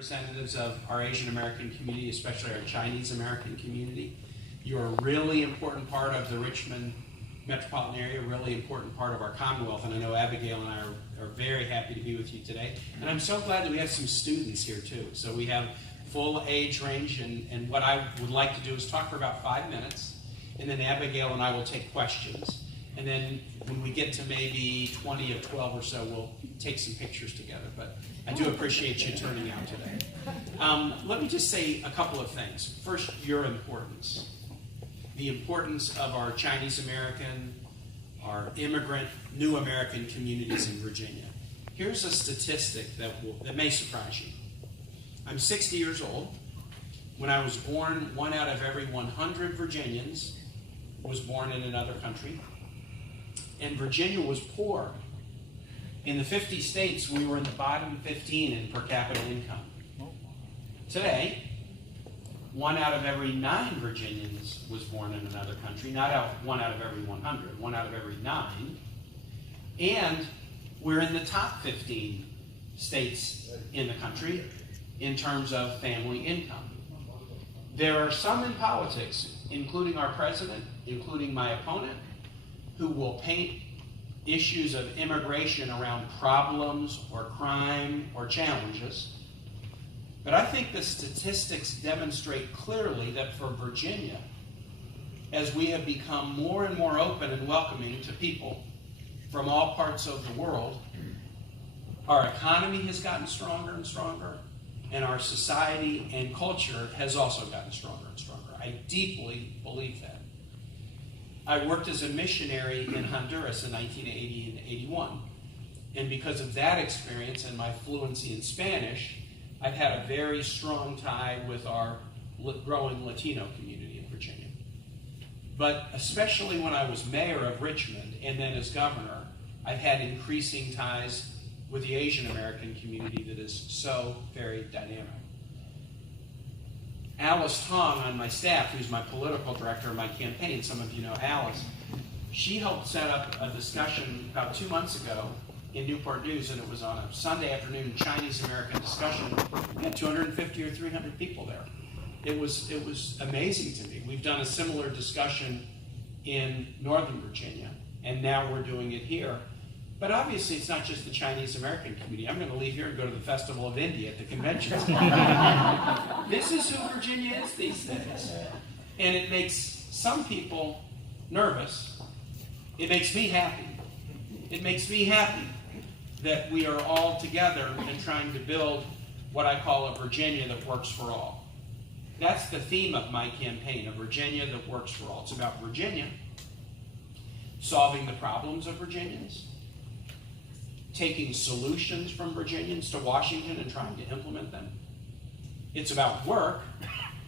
Representatives of our Asian American community, especially our Chinese American community. You're a really important part of the Richmond metropolitan area, a really important part of our Commonwealth, and I know Abigail and I are very happy to be with you today. And I'm so glad that we have some students here too. So we have full age range, and what I would like to do is talk for about 5 minutes, and then Abigail and I will take questions. And then when we get to maybe 20 or 12 or so, we'll take some pictures together. But I do appreciate you turning out today. Let me just say a couple of things. First, your importance. The importance of our Chinese American, our immigrant, new American communities in Virginia. Here's a statistic that may surprise you. I'm 60 years old. When I was born, 1 out of every 100 Virginians was born in another country. And Virginia was poor. In the 50 states, we were in the bottom 15 in per capita income. Today, 1 out of every 9 Virginians was born in another country, not 1 out of every 100, 1 out of every 9. And we're in the top 15 states in the country in terms of family income. There are some in politics, including our president, including my opponent, who will paint issues of immigration around problems or crime or challenges. But I think the statistics demonstrate clearly that for Virginia, as we have become more and more open and welcoming to people from all parts of the world, our economy has gotten stronger and stronger, and our society and culture has also gotten stronger and stronger. I deeply believe that. I worked as a missionary in Honduras in 1980 and 81. And because of that experience and my fluency in Spanish, I've had a very strong tie with our growing Latino community in Virginia. But especially when I was mayor of Richmond and then as governor, I've had increasing ties with the Asian American community that is so very dynamic. Alice Tong on my staff, who's my political director of my campaign, some of you know Alice, she helped set up a discussion about 2 months ago in Newport News, and it was on a Sunday afternoon Chinese American discussion. We had 250 or 300 people there. It was amazing to me. We've done a similar discussion in Northern Virginia, and now we're doing it here. But obviously, it's not just the Chinese American community. I'm going to leave here and go to the Festival of India at the convention. This is who Virginia is these days. And it makes some people nervous. It makes me happy. It makes me happy that we are all together and trying to build what I call a Virginia that works for all. That's the theme of my campaign, a Virginia that works for all. It's about Virginia solving the problems of Virginians, taking solutions from Virginians to Washington and trying to implement them. It's about work,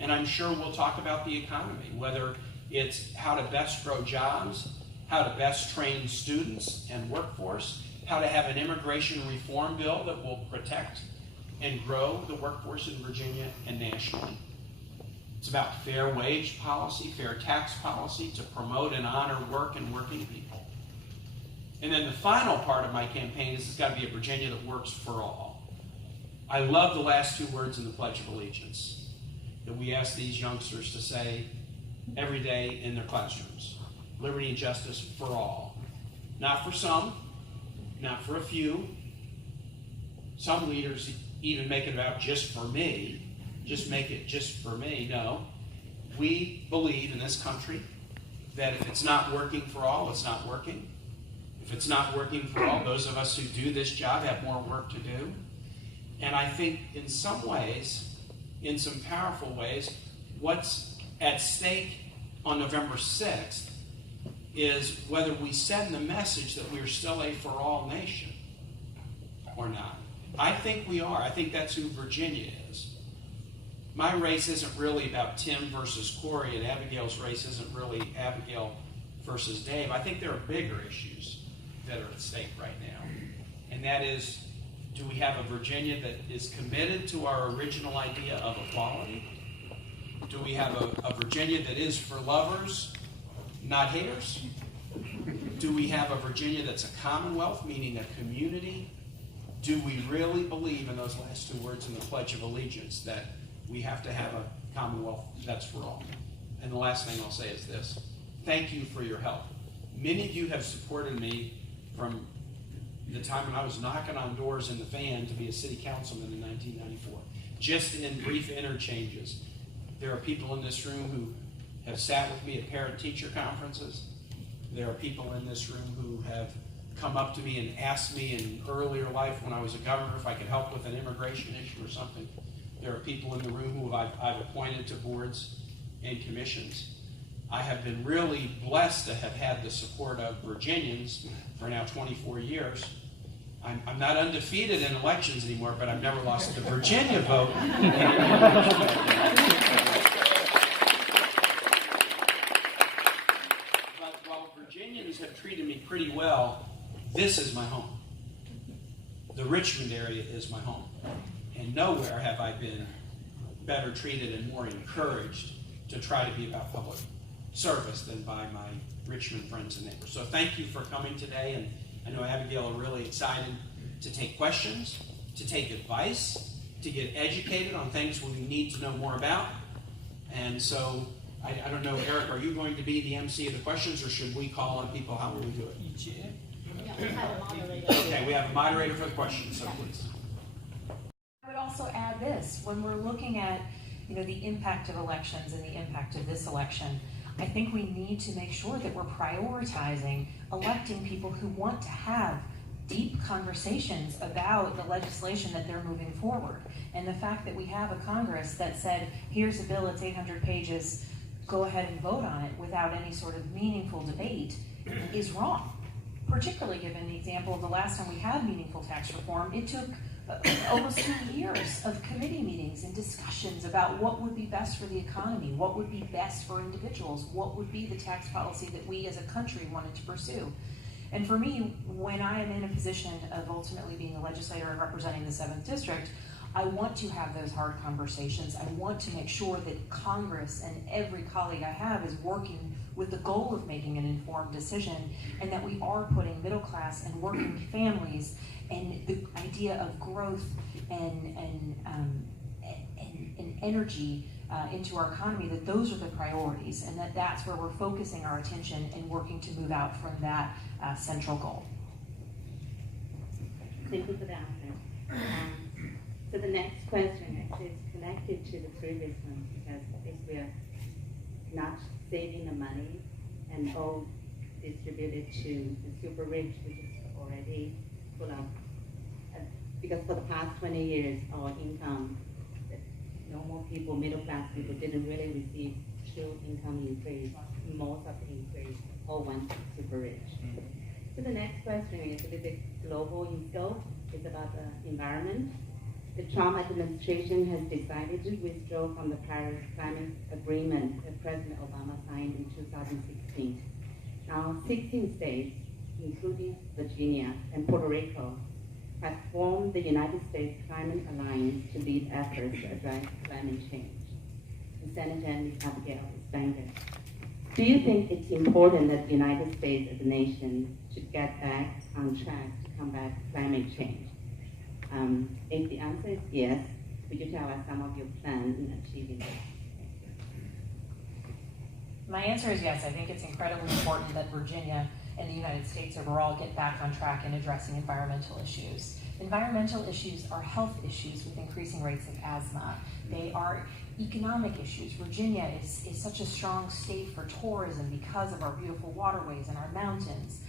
and I'm sure we'll talk about the economy, whether it's how to best grow jobs, how to best train students and workforce, how to have an immigration reform bill that will protect and grow the workforce in Virginia and nationally. It's about fair wage policy, fair tax policy to promote and honor work and working people. And then the final part of my campaign is it's got to be a Virginia that works for all. I love the last 2 words in the Pledge of Allegiance that we ask these youngsters to say every day in their classrooms. Liberty and justice for all. Not for some, not for a few. Some leaders even make it about just for me. Just make it just for me. No. We believe in this country that if it's not working for all, it's not working. If it's not working for all, those of us who do this job have more work to do. And I think in some ways, in some powerful ways, what's at stake on November 6th is whether we send the message that we're still a for-all nation or not. I think we are. I think that's who Virginia is. My race isn't really about Tim versus Corey, and Abigail's race isn't really Abigail versus Dave. I think there are bigger issues that are at stake right now. And that is, do we have a Virginia that is committed to our original idea of equality? Do we have a Virginia that is for lovers, not haters? Do we have a Virginia that's a commonwealth, meaning a community do we really believe in those last two words in the Pledge of Allegiance, that we have to have a Commonwealth that's for all? And the last thing I'll say is this: thank you for your help. Many of you have supported me from the time when I was knocking on doors in the van to be a city councilman in 1994. Just in brief interchanges. There are people in this room who have sat with me at parent-teacher conferences. There are people in this room who have come up to me and asked me in earlier life when I was a governor if I could help with an immigration issue or something. There are people in the room who I've appointed to boards and commissions. I have been really blessed to have had the support of Virginians for now 24 years. I'm not undefeated in elections anymore, but I've never lost the Virginia vote. But while Virginians have treated me pretty well, this is my home. The Richmond area is my home. And nowhere have I been better treated and more encouraged to try to be about public service than by my Richmond friends and neighbors. So thank you for coming today, and I know Abigail are really excited to take questions, to take advice, to get educated on things we need to know more about. And so, I don't know, Eric, are you going to be the MC of the questions, or should we call on people? How will we do it? Yeah, we have a moderator. Okay, we have a moderator for the questions, so please. I would also add this: when we're looking at, the impact of elections and the impact of this election, I think we need to make sure that we're prioritizing electing people who want to have deep conversations about the legislation that they're moving forward. And the fact that we have a Congress that said, here's a bill, it's 800 pages, go ahead and vote on it without any sort of meaningful debate is wrong. Particularly given the example of the last time we had meaningful tax reform, it took almost 2 years of committee meetings and discussions about what would be best for the economy, what would be best for individuals, what would be the tax policy that we as a country wanted to pursue. And for me, when I am in a position of ultimately being a legislator and representing the 7th District, I want to have those hard conversations. I want to make sure that Congress and every colleague I have is working with the goal of making an informed decision, and that we are putting middle class and working families and the idea of growth and energy into our economy, that those are the priorities, and that's where we're focusing our attention and working to move out from that central goal. Thank you for the answer. So the next question actually is connected to the previous one, because if we are not saving the money and all distributed to the super rich, which is already full of, because for the past 20 years, our income, normal people, middle class people, didn't really receive true income increase. Most of the increase all went to super rich. So the next question is a little bit global in scope. It's about the environment. The Trump administration has decided to withdraw from the Paris Climate Agreement that President Obama signed in 2016. Now, 16 states, including Virginia and Puerto Rico, have formed the United States Climate Alliance to lead efforts to address climate change. And Senator Abigail Spanger, do you think it's important that the United States as a nation should get back on track to combat climate change? If the answer is yes, could you tell us some of your plans in achieving this? My answer is yes. I think it's incredibly important that Virginia and the United States overall get back on track in addressing environmental issues. Environmental issues are health issues with increasing rates of asthma. They are economic issues. Virginia is such a strong state for tourism because of our beautiful waterways and our mountains.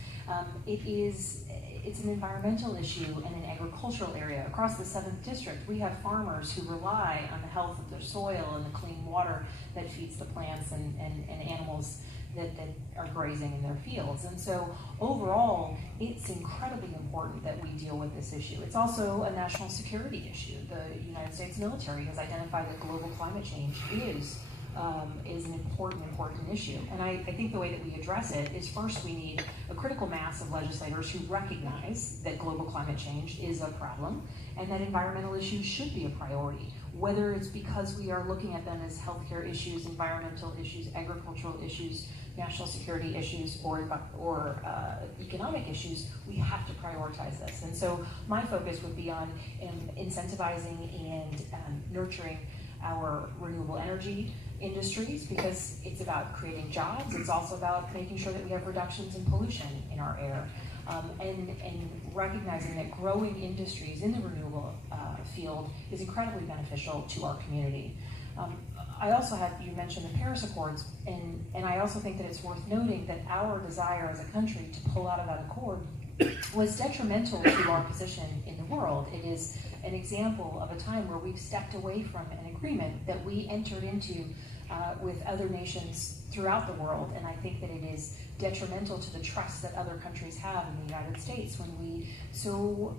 It's an environmental issue and an agricultural area. Across the 7th District, we have farmers who rely on the health of their soil and the clean water that feeds the plants and animals that are grazing in their fields. And so overall, it's incredibly important that we deal with this issue. It's also a national security issue. The United States military has identified that global climate change is is an important issue. And I think the way that we address it is, first we need a critical mass of legislators who recognize that global climate change is a problem and that environmental issues should be a priority, whether it's because we are looking at them as healthcare issues, environmental issues, agricultural issues, national security issues, or economic issues. We have to prioritize this. And so my focus would be on incentivizing and nurturing our renewable energy industries, because it's about creating jobs. It's also about making sure that we have reductions in pollution in our air, and recognizing that growing industries in the renewable field is incredibly beneficial to our community. I also you mentioned the Paris Accords, and I also think that it's worth noting that our desire as a country to pull out of that accord was detrimental to our position in the world. It is an example of a time where we've stepped away from an agreement that we entered into with other nations throughout the world, and I think that it is detrimental to the trust that other countries have in the United States when we so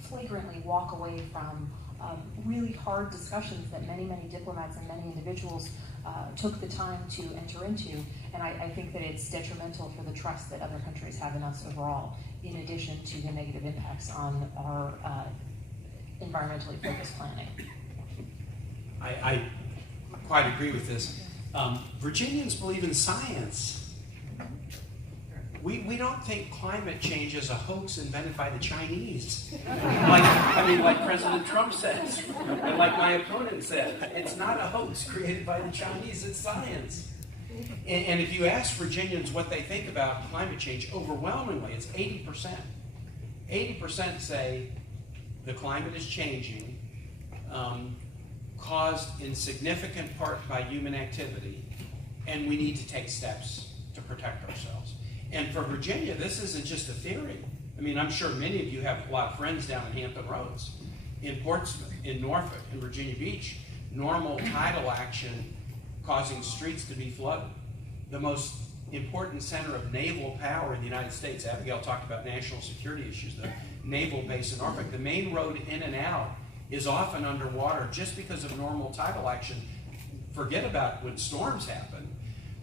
flagrantly walk away from really hard discussions that many diplomats and many individuals took the time to enter into. And I think that it's detrimental for the trust that other countries have in us overall, in addition to the negative impacts on our environmentally focused planning. I quite agree with this. Virginians believe in science. We don't think climate change is a hoax invented by the Chinese. like President Trump says, and like my opponent said. It's not a hoax created by the Chinese, it's science. And if you ask Virginians what they think about climate change, overwhelmingly, it's 80%. 80% say the climate is changing, caused in significant part by human activity, and we need to take steps to protect ourselves. And for Virginia, this isn't just a theory. I mean, I'm sure many of you have a lot of friends down in Hampton Roads, in Portsmouth, in Norfolk, in Virginia Beach. Normal tidal action causing streets to be flooded. The most important center of naval power in the United States. Abigail talked about national security issues, the naval base in Norfolk. The main road in and out is often underwater just because of normal tidal action. Forget about when storms happen.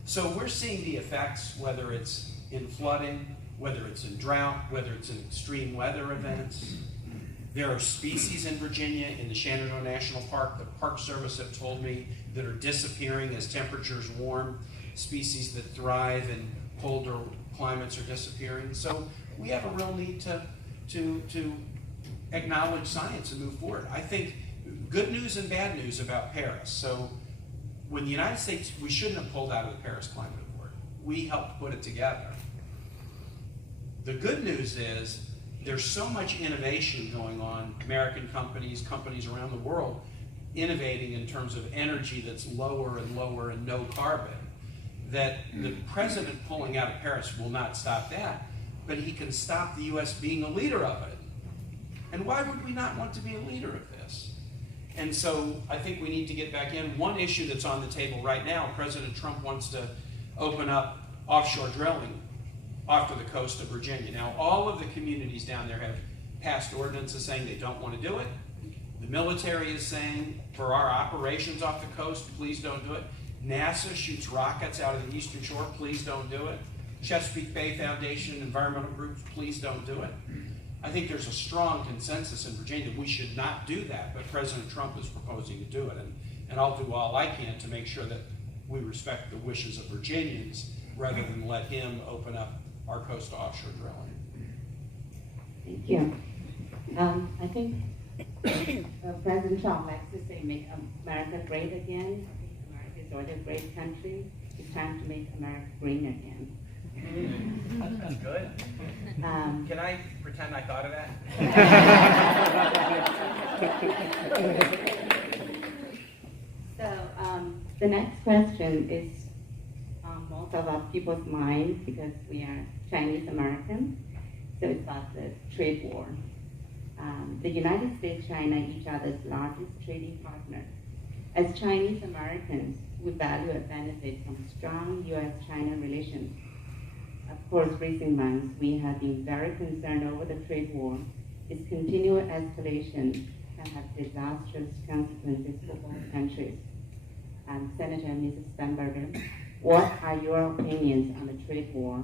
So we're seeing the effects, whether it's in flooding, whether it's in drought, whether it's in extreme weather events. There are species in Virginia, in the Shenandoah National Park, the Park Service have told me, that are disappearing as temperatures warm. Species that thrive in colder climates are disappearing. So we have a real need to acknowledge science and move forward. I think good news and bad news about Paris. So when the United States, we shouldn't have pulled out of the Paris Climate Accord. We helped put it together. The good news is there's so much innovation going on, American companies around the world, innovating in terms of energy that's lower and lower and no carbon, that the president pulling out of Paris will not stop that, but he can stop the U.S. being a leader of it. And why would we not want to be a leader of this? And so I think we need to get back in. One issue that's on the table right now, President Trump wants to open up offshore drilling off of the coast of Virginia. Now, all of the communities down there have passed ordinances saying they don't want to do it. The military is saying, for our operations off the coast, please don't do it. NASA shoots rockets out of the eastern shore, please don't do it. Chesapeake Bay Foundation, environmental groups, please don't do it. I think there's a strong consensus in Virginia that we should not do that, but President Trump is proposing to do it. And I'll do all I can to make sure that we respect the wishes of Virginians rather than let him open up our coast to offshore drilling. Thank you. I think President Trump likes to say, make America great again. America is already a great country. It's time to make America green again. That's good. Can I pretend I thought of that? So the next question is most of our people's mind, because we are Chinese American. So it's about the trade war. The United States, China, each other's largest trading partner. As Chinese Americans, we value and benefit from strong U.S.-China relations. Of course, recent months, we have been very concerned over the trade war. Its continual escalation can have disastrous consequences for both countries. Senator and Mrs. Steinberger, what are your opinions on the trade war?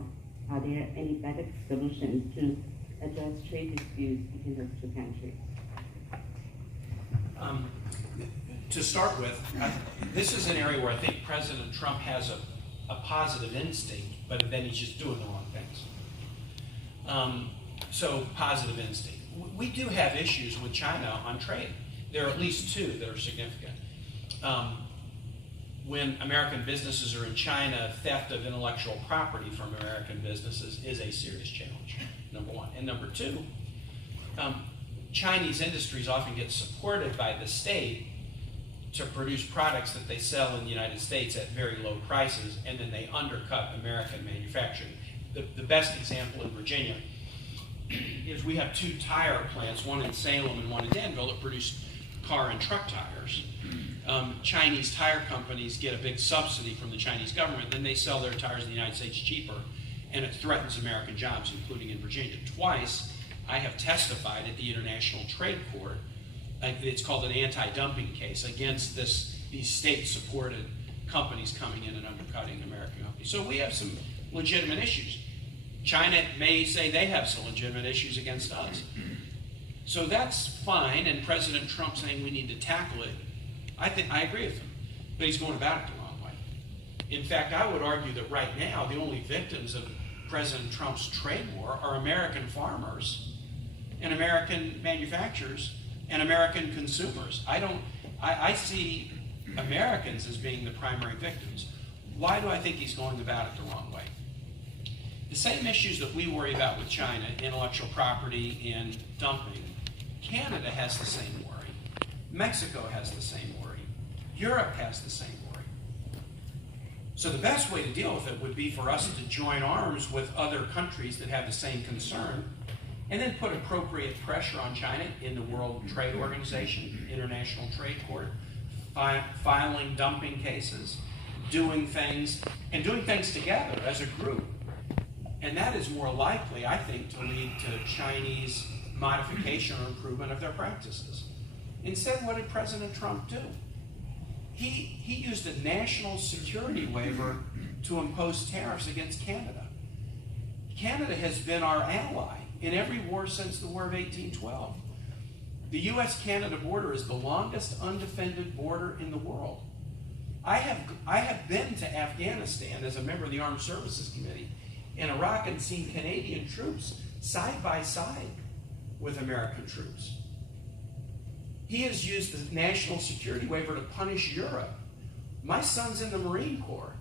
Are there any better solutions to address trade disputes between those two countries? To start with, this is an area where I think President Trump has a positive instinct, but then he's just doing the wrong things. So positive instinct. We do have issues with China on trade. There are at least two that are significant. When American businesses are in China, theft of intellectual property from American businesses is a serious challenge, number one. And number two, Chinese industries often get supported by the state to produce products that they sell in the United States at very low prices, and then they undercut American manufacturing. The best example in Virginia is we have two tire plants, one in Salem and one in Danville, that produce car and truck tires. Chinese tire companies get a big subsidy from the Chinese government, then they sell their tires in the United States cheaper, and it threatens American jobs, including in Virginia. Twice, I have testified at the International Trade Court. It's called an anti-dumping case against these state-supported companies coming in and undercutting American companies. So we have some legitimate issues. China may say they have some legitimate issues against us. So that's fine, and President Trump saying we need to tackle it, I agree with him, but he's going about it the wrong way. In fact, I would argue that right now the only victims of President Trump's trade war are American farmers and American manufacturers and American consumers. I see Americans as being the primary victims. Why do I think he's going about it the wrong way? The same issues that we worry about with China, intellectual property and dumping, Canada has the same worry. Mexico has the same worry. Europe has the same worry. So the best way to deal with it would be for us to join arms with other countries that have the same concern, and then put appropriate pressure on China in the World Trade Organization, International Trade Court, filing dumping cases, doing things together as a group. And that is more likely, I think, to lead to Chinese modification or improvement of their practices. Instead, what did President Trump do? He used a national security waiver to impose tariffs against Canada. Canada has been our ally in every war since the War of 1812. The U.S.-Canada border is the longest undefended border in the world. I have been to Afghanistan as a member of the Armed Services Committee in Iraq and seen Canadian troops side by side with American troops. He has used the national security waiver to punish Europe. My son's in the Marine Corps.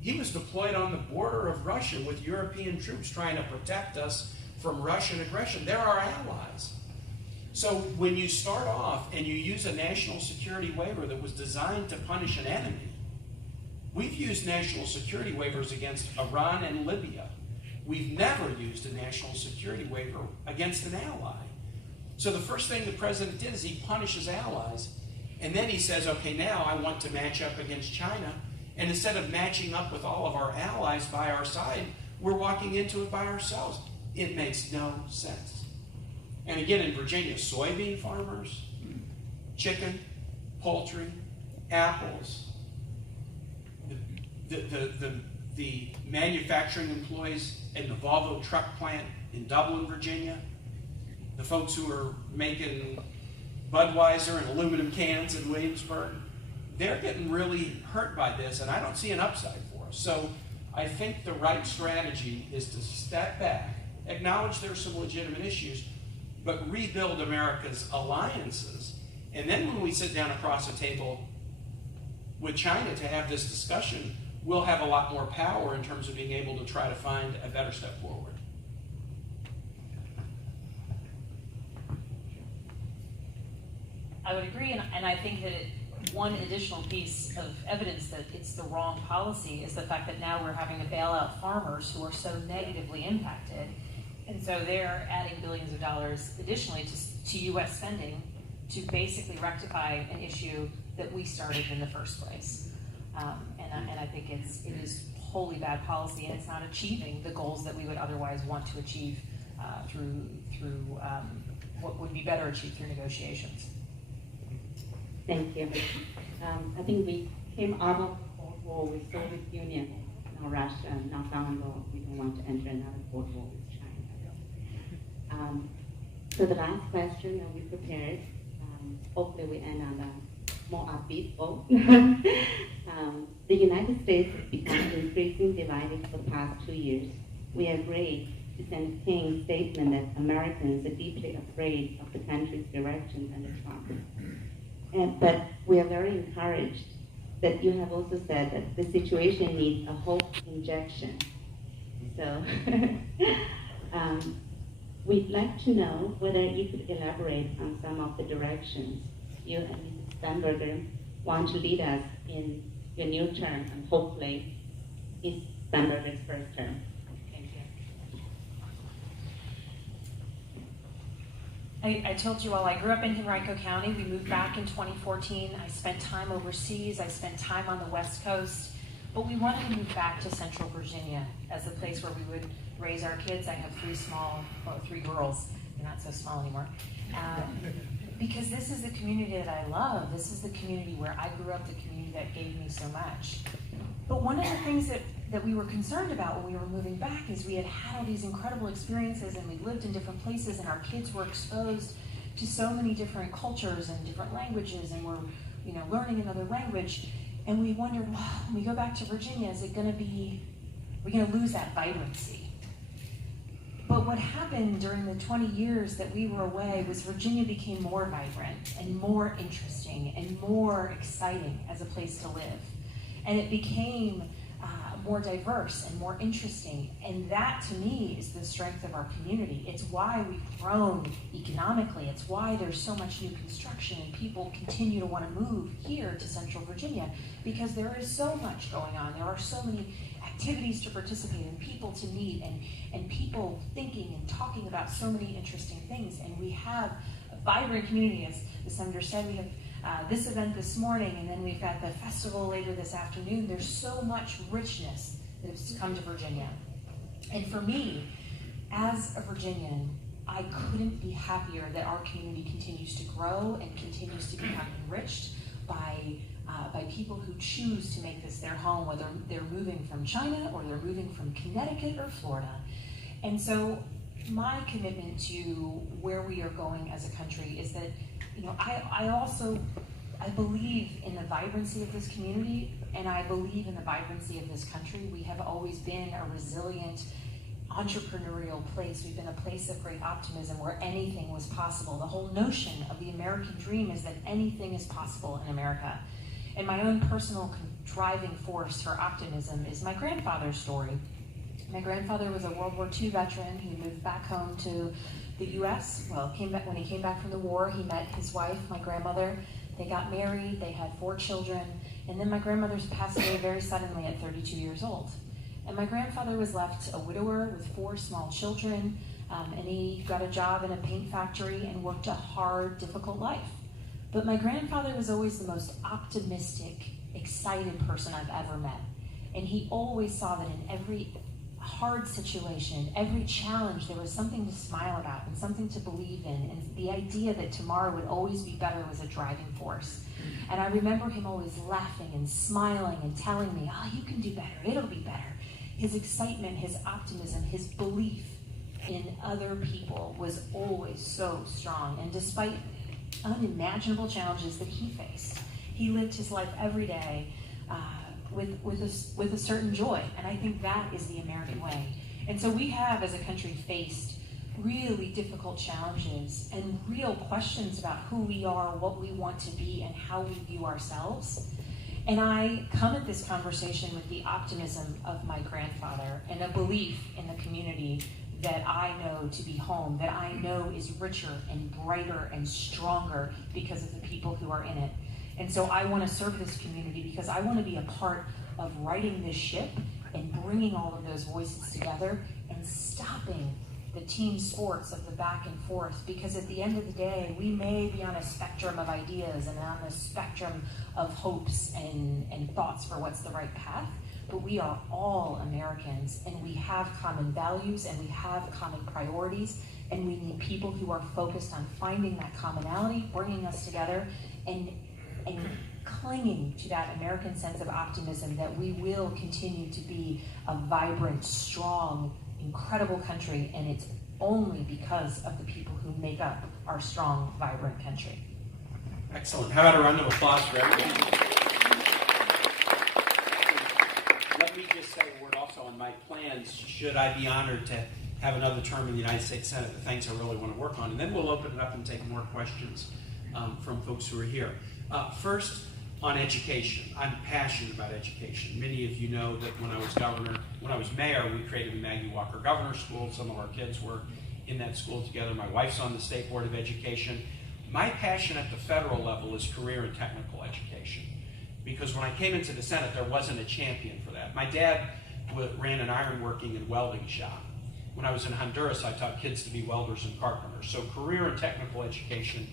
He was deployed on the border of Russia with European troops trying to protect us from Russian aggression. They're our allies. So when you start off and you use a national security waiver that was designed to punish an enemy, we've used national security waivers against Iran and Libya. We've never used a national security waiver against an ally. So the first thing the president did is he punishes allies, and then he says, okay, now I want to match up against China, and instead of matching up with all of our allies by our side, we're walking into it by ourselves. It makes no sense. And again, in Virginia, soybean farmers, chicken, poultry, apples, the manufacturing employees in the Volvo truck plant in Dublin, Virginia, the folks who are making Budweiser and aluminum cans in Williamsburg, they're getting really hurt by this, and I don't see an upside for us. So I think the right strategy is to step back, acknowledge there's some legitimate issues, but rebuild America's alliances. And then when we sit down across the table with China to have this discussion, we'll have a lot more power in terms of being able to try to find a better step forward. I would agree, and I think that one additional piece of evidence that it's the wrong policy is the fact that now we're having to bail out farmers who are so negatively impacted. And so they're adding billions of dollars additionally to U.S. spending to basically rectify an issue that we started in the first place. And I think it is wholly bad policy, and it's not achieving the goals that we would otherwise want to achieve through what would be better achieved through negotiations. Thank you. I think we came out of the Cold War with Soviet Union, now Russia, not long ago, we don't want to enter another Cold War with China. So the last question that we prepared, hopefully we end on a more upbeat note. The United States has become increasingly divided for the past 2 years. We agreed to send Kaine's statement that Americans are deeply afraid of the country's direction under Trump. But we are very encouraged that you have also said that the situation needs a hope injection. So we'd like to know whether you could elaborate on some of the directions you and Mrs. Stamberger want to lead us in your new term, and hopefully Ms. Stamberger's first term. Thank you. I told you all, I grew up in Henrico County. We moved back in 2014. I spent time overseas. I spent time on the West Coast. But we wanted to move back to Central Virginia as the place where we would raise our kids. I have three girls. They're not so small anymore. Because this is the community that I love. This is the community where I grew up, the community that gave me so much. But one of the things that we were concerned about when we were moving back is we had had all these incredible experiences and we lived in different places and our kids were exposed to so many different cultures and different languages and were learning another language. And we wondered, well, when we go back to Virginia, are we going to lose that vibrancy? But what happened during the 20 years that we were away was Virginia became more vibrant and more interesting and more exciting as a place to live. And it became more diverse and more interesting. And that, to me, is the strength of our community. It's why we've grown economically. It's why there's so much new construction and people continue to want to move here to Central Virginia, because there is so much going on. There are so many activities to participate in, people to meet, and people thinking and talking about so many interesting things. And we have a vibrant community, as the Senator said. We have this event this morning, and then we've got the festival later this afternoon. There's so much richness that has come to Virginia. And for me, as a Virginian, I couldn't be happier that our community continues to grow and continues to become enriched by people who choose to make this their home, whether they're moving from China or they're moving from Connecticut or Florida. And so my commitment to where we are going as a country is that, I believe in the vibrancy of this community, and I believe in the vibrancy of this country. We have always been a resilient, entrepreneurial place. We've been a place of great optimism where anything was possible. The whole notion of the American dream is that anything is possible in America. And my own personal driving force for optimism is my grandfather's story. My grandfather was a World War II veteran who moved back home to the U.S. Well, when he came back from the war, he met his wife, my grandmother. They got married, they had 4 children, and then my grandmother passed away very suddenly at 32 years old. And my grandfather was left a widower with 4 small children, and he got a job in a paint factory and worked a hard, difficult life. But my grandfather was always the most optimistic, excited person I've ever met. And he always saw that in every hard situation, every challenge, there was something to smile about and something to believe in. And the idea that tomorrow would always be better was a driving force. And I remember him always laughing and smiling and telling me, oh, you can do better, it'll be better. His excitement, his optimism, his belief in other people was always so strong. And despite unimaginable challenges that he faced, he lived his life every day with a certain joy. And I think that is the American way. And so we have, as a country, faced really difficult challenges and real questions about who we are, what we want to be, and how we view ourselves. And I come at this conversation with the optimism of my grandfather and a belief in the community that I know to be home, that I know is richer and brighter and stronger because of the people who are in it. And so I want to serve this community because I want to be a part of righting this ship and bringing all of those voices together and stopping the team sports of the back and forth, because at the end of the day, we may be on a spectrum of ideas and on a spectrum of hopes and thoughts for what's the right path, but we are all Americans and we have common values and we have common priorities, and we need people who are focused on finding that commonality, bringing us together, and clinging to that American sense of optimism that we will continue to be a vibrant, strong, incredible country, and it's only because of the people who make up our strong, vibrant country. Excellent. How about a round of applause for everybody? Let me just say a word also on my plans, should I be honored to have another term in the United States Senate, the things I really want to work on, and then we'll open it up and take more questions from folks who are here. First, on education. I'm passionate about education. Many of you know that when I was mayor, we created the Maggie Walker Governor School. Some of our kids were in that school together. My wife's on the State Board of Education. My passion at the federal level is career and technical education. Because when I came into the Senate, there wasn't a champion for that. My dad ran an ironworking and welding shop. When I was in Honduras, I taught kids to be welders and carpenters. So career and technical education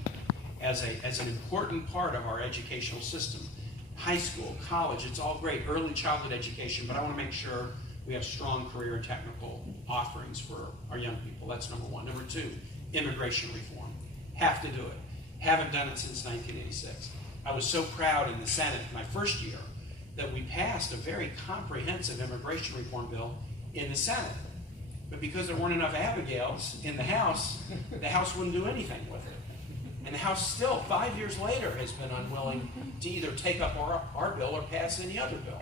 as an important part of our educational system. High school, college, it's all great, early childhood education, but I want to make sure we have strong career and technical offerings for our young people. That's number one. Number two, immigration reform. Have to do it. Haven't done it since 1986. I was so proud in the Senate my first year that we passed a very comprehensive immigration reform bill in the Senate. But because there weren't enough Abigails in the House wouldn't do anything with it. And the House still, 5 years later, has been unwilling to either take up our bill or pass any other bill.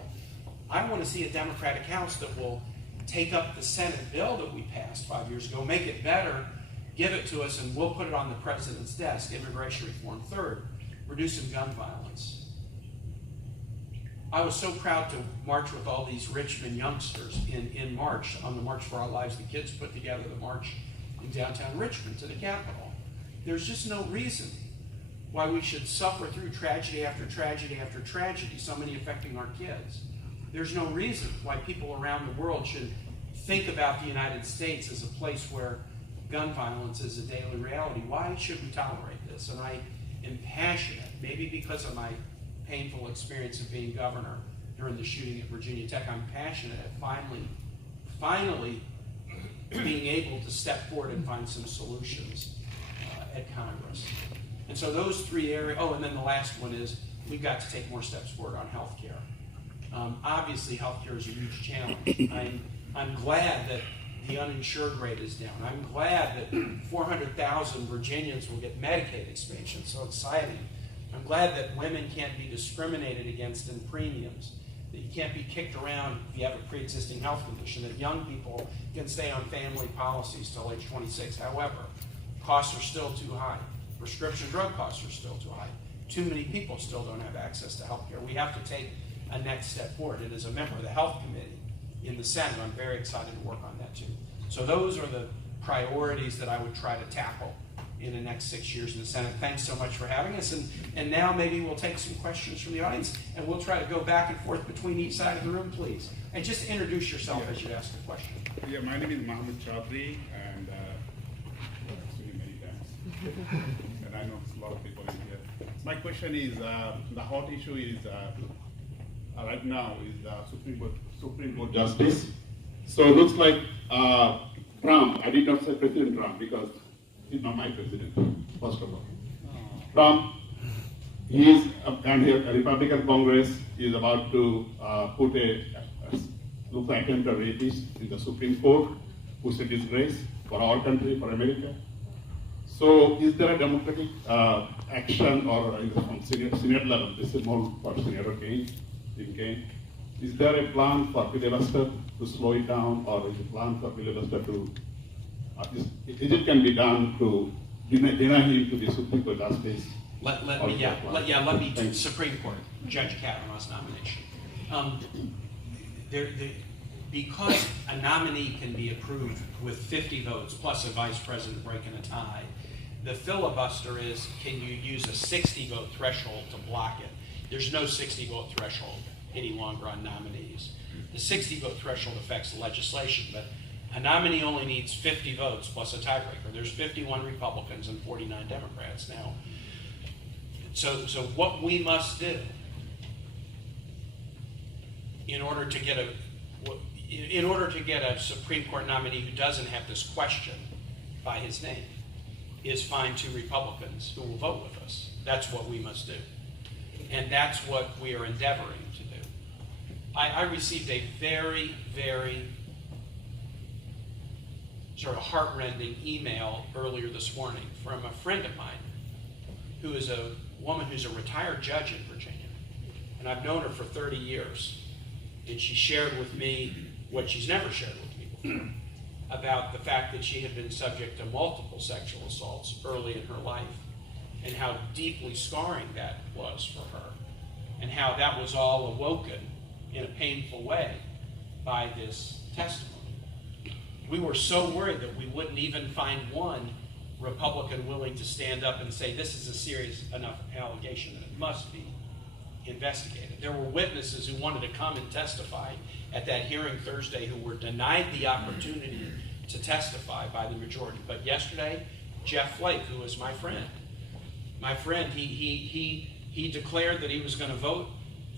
I want to see a Democratic House that will take up the Senate bill that we passed 5 years ago, make it better, give it to us, and we'll put it on the president's desk, immigration reform. Third, reducing gun violence. I was so proud to march with all these Richmond youngsters in March, on the March for Our Lives. The kids put together the march in downtown Richmond to the Capitol. There's just no reason why we should suffer through tragedy after tragedy after tragedy, so many affecting our kids. There's no reason why people around the world should think about the United States as a place where gun violence is a daily reality. Why should we tolerate this? And I am passionate, maybe because of my painful experience of being governor during the shooting at Virginia Tech, I'm passionate at finally being able to step forward and find some solutions at Congress. And so those three areas, and then the last one is we've got to take more steps forward on health care. Obviously, health care is a huge challenge. I'm glad that the uninsured rate is down. I'm glad that 400,000 Virginians will get Medicaid expansion, so exciting. I'm glad that women can't be discriminated against in premiums, that you can't be kicked around if you have a pre-existing health condition, that young people can stay on family policies till age 26. However, costs are still too high. Prescription drug costs are still too high. Too many people still don't have access to health care. We have to take a next step forward. And as a member of the Health Committee in the Senate, I'm very excited to work on that too. So those are the priorities that I would try to tackle in the next 6 years in the Senate. Thanks so much for having us. And now maybe we'll take some questions from the audience, and we'll try to go back and forth between each side of the room, please. And just introduce yourself as you ask the question. Yeah, my name is Mohammed Chaudhry, and I've seen you many times. And I know a lot of people in here. My question is, the hot issue is right now is Supreme Court Justice. So it looks like Trump, I did not say President Trump because he's not my president, first of all. Trump, and here, a Republican Congress is about to put looks like a rapist in the Supreme Court, who is a disgrace for our country, for America. So is there a democratic action or on Senate level? This is more for Senator Kaine. Is there a plan for filibuster to slow it down, or is it a plan for filibuster to, is it can be done to deny him to the Supreme Court justice? Let me do Supreme Court, Judge Kavanaugh's nomination. Because a nominee can be approved with 50 votes plus a vice president breaking a tie, the filibuster is, can you use a 60-vote threshold to block it? There's no 60-vote threshold any longer on nominees. The 60-vote threshold affects legislation, but a nominee only needs 50 votes plus a tiebreaker. There's 51 Republicans and 49 Democrats now. So what we must do in order to get a Supreme Court nominee who doesn't have this question by his name is find 2 Republicans who will vote with us. That's what we must do. And that's what we are endeavoring to do. I received a very, very sort of heart-rending email earlier this morning from a friend of mine who is a woman who's a retired judge in Virginia. And I've known her for 30 years. And she shared with me what she's never shared with me before about the fact that she had been subject to multiple sexual assaults early in her life and how deeply scarring that was for her and how that was all awoken in a painful way by this testimony. We were so worried that we wouldn't even find one Republican willing to stand up and say this is a serious enough allegation that it must be investigated. There were witnesses who wanted to come and testify at that hearing Thursday who were denied the opportunity to testify by the majority. But yesterday, Jeff Flake, who is my friend, he declared that he was going to vote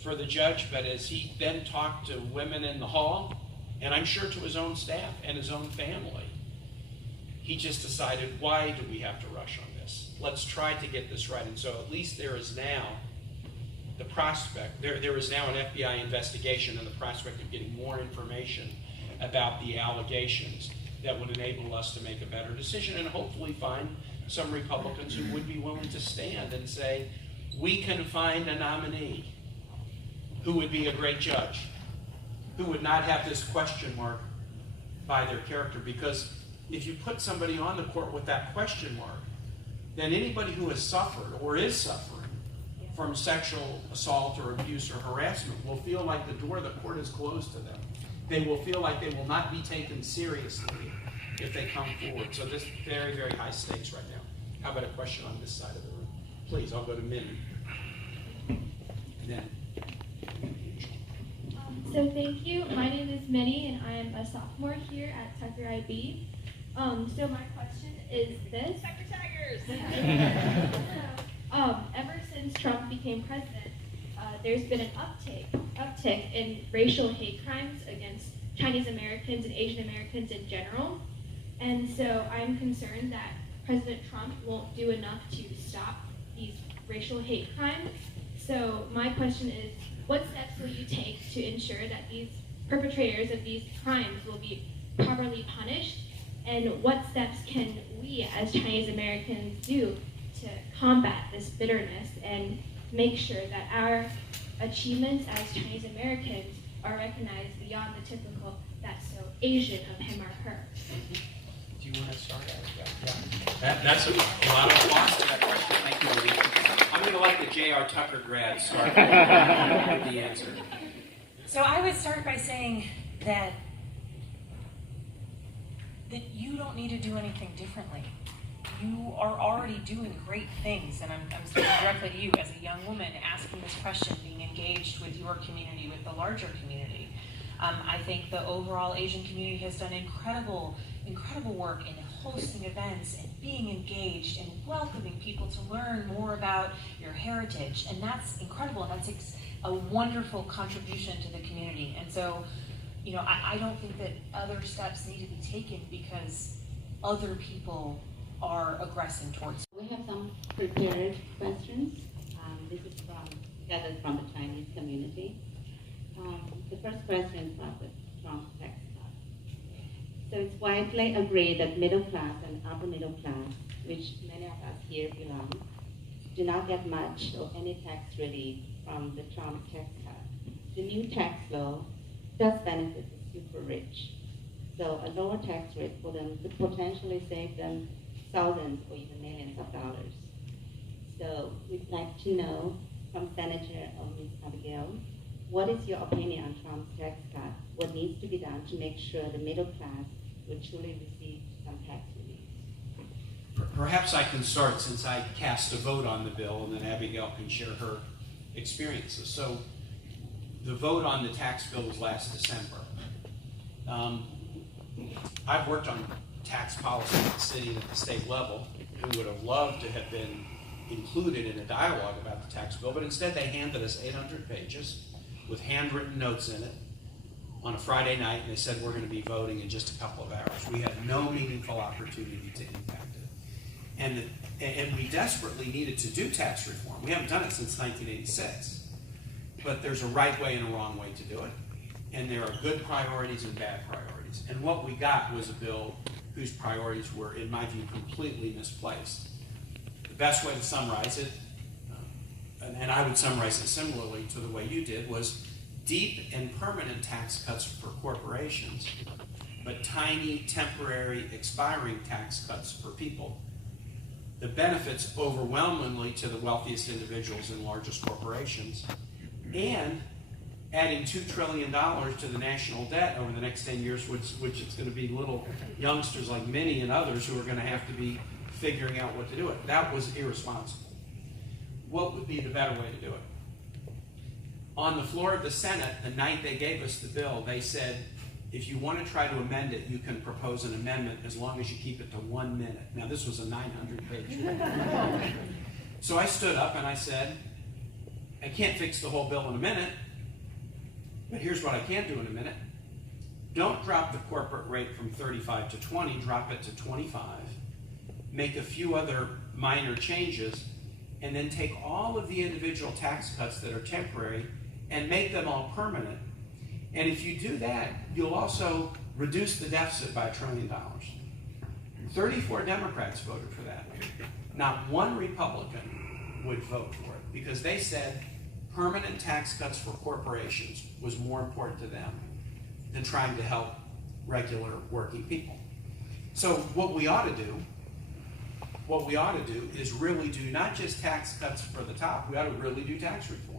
for the judge, but as he then talked to women in the hall, and I'm sure to his own staff and his own family, he just decided, why do we have to rush on this? Let's try to get this right. And so at least there is now the prospect, there is now an FBI investigation and the prospect of getting more information about the allegations that would enable us to make a better decision and hopefully find some Republicans who would be willing to stand and say, we can find a nominee who would be a great judge, who would not have this question mark by their character. Because if you put somebody on the court with that question mark, then anybody who has suffered or is suffering from sexual assault or abuse or harassment will feel like the door of the court is closed to them. They will feel like they will not be taken seriously if they come forward. So this is very, very high stakes right now. How about a question on this side of the room? Please, I'll go to Minnie. And then. So thank you. My name is Minnie, and I am a sophomore here at Tucker IB. So my question is this. Tucker Tigers! Ever since Trump became president, there's been an uptick in racial hate crimes against Chinese Americans and Asian Americans in general. And so I'm concerned that President Trump won't do enough to stop these racial hate crimes. So my question is, what steps will you take to ensure that these perpetrators of these crimes will be properly punished? And what steps can we as Chinese Americans do to combat this bitterness and make sure that our achievements as Chinese Americans are recognized beyond the typical "that's so Asian" of him or her? Do you want to start out with that? Yeah. That's a lot of applause to that question. Thank you, Lee. I'm going to let the J.R. Tucker grad start with the answer. So I would start by saying that you don't need to do anything differently. You are already doing great things, and I'm speaking directly to you as a young woman asking this question, being engaged with your community, with the larger community. I think the overall Asian community has done incredible work in hosting events and being engaged and welcoming people to learn more about your heritage, and that's incredible, and that's a wonderful contribution to the community. And so, you know, I don't think that other steps need to be taken because other people are aggressing towards. We have some prepared questions. This is gathered from the Chinese community. The first question is about the Trump tax cut. So it's widely agreed that middle class and upper middle class, which many of us here belong, do not get much or any tax relief from the Trump tax cut. The new tax law does benefit the super rich. So a lower tax rate for them could potentially save them thousands or even millions of dollars. So we'd like to know from Senator or Ms. Abigail, what is your opinion on Trump's tax cut? What needs to be done to make sure the middle class will truly receive some tax relief? Perhaps I can start since I cast a vote on the bill, and then Abigail can share her experiences. So the vote on the tax bill was last December. I've worked on tax policy at the city and at the state level, who would have loved to have been included in a dialogue about the tax bill, but instead they handed us 800 pages with handwritten notes in it on a Friday night, and they said we're going to be voting in just a couple of hours. We had no meaningful opportunity to impact it. And we desperately needed to do tax reform. We haven't done it since 1986. But there's a right way and a wrong way to do it. And there are good priorities and bad priorities. And what we got was a bill whose priorities were, in my view, completely misplaced. The best way to summarize it, and I would summarize it similarly to the way you did, was deep and permanent tax cuts for corporations, but tiny, temporary, expiring tax cuts for people. The benefits overwhelmingly to the wealthiest individuals and largest corporations, and adding $2 trillion to the national debt over the next 10 years, which is going to be little youngsters like Minnie and others who are going to have to be figuring out what to do it. That was irresponsible. What would be the better way to do it? On the floor of the Senate, the night they gave us the bill, they said, if you want to try to amend it, you can propose an amendment as long as you keep it to 1 minute. Now, this was a 900-page bill. So I stood up and I said, I can't fix the whole bill in a minute, but here's what I can do in a minute. Don't drop the corporate rate from 35 to 20, drop it to 25. Make a few other minor changes, and then take all of the individual tax cuts that are temporary and make them all permanent. And if you do that, you'll also reduce the deficit by $1 trillion. 34 Democrats voted for that. Not one Republican would vote for it because they said permanent tax cuts for corporations was more important to them than trying to help regular working people. So what we ought to do is really do not just tax cuts for the top, we ought to really do tax reform.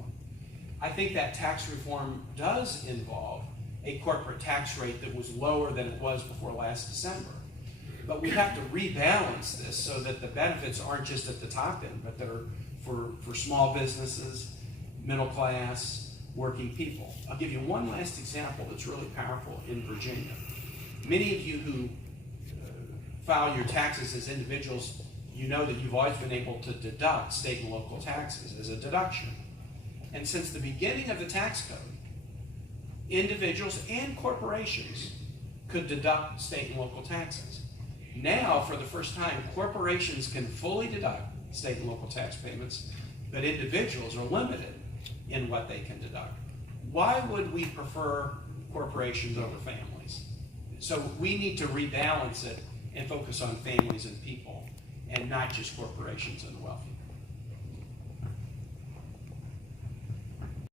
I think that tax reform does involve a corporate tax rate that was lower than it was before last December. But we have to rebalance this so that the benefits aren't just at the top end, but that are for small businesses, middle class, working people. I'll give you one last example that's really powerful in Virginia. Many of you who file your taxes as individuals, you know that you've always been able to deduct state and local taxes as a deduction. And since the beginning of the tax code, individuals and corporations could deduct state and local taxes. Now, for the first time, corporations can fully deduct state and local tax payments, but individuals are limited in what they can deduct. Why would we prefer corporations over families? So we need to rebalance it and focus on families and people, and not just corporations and the wealthy.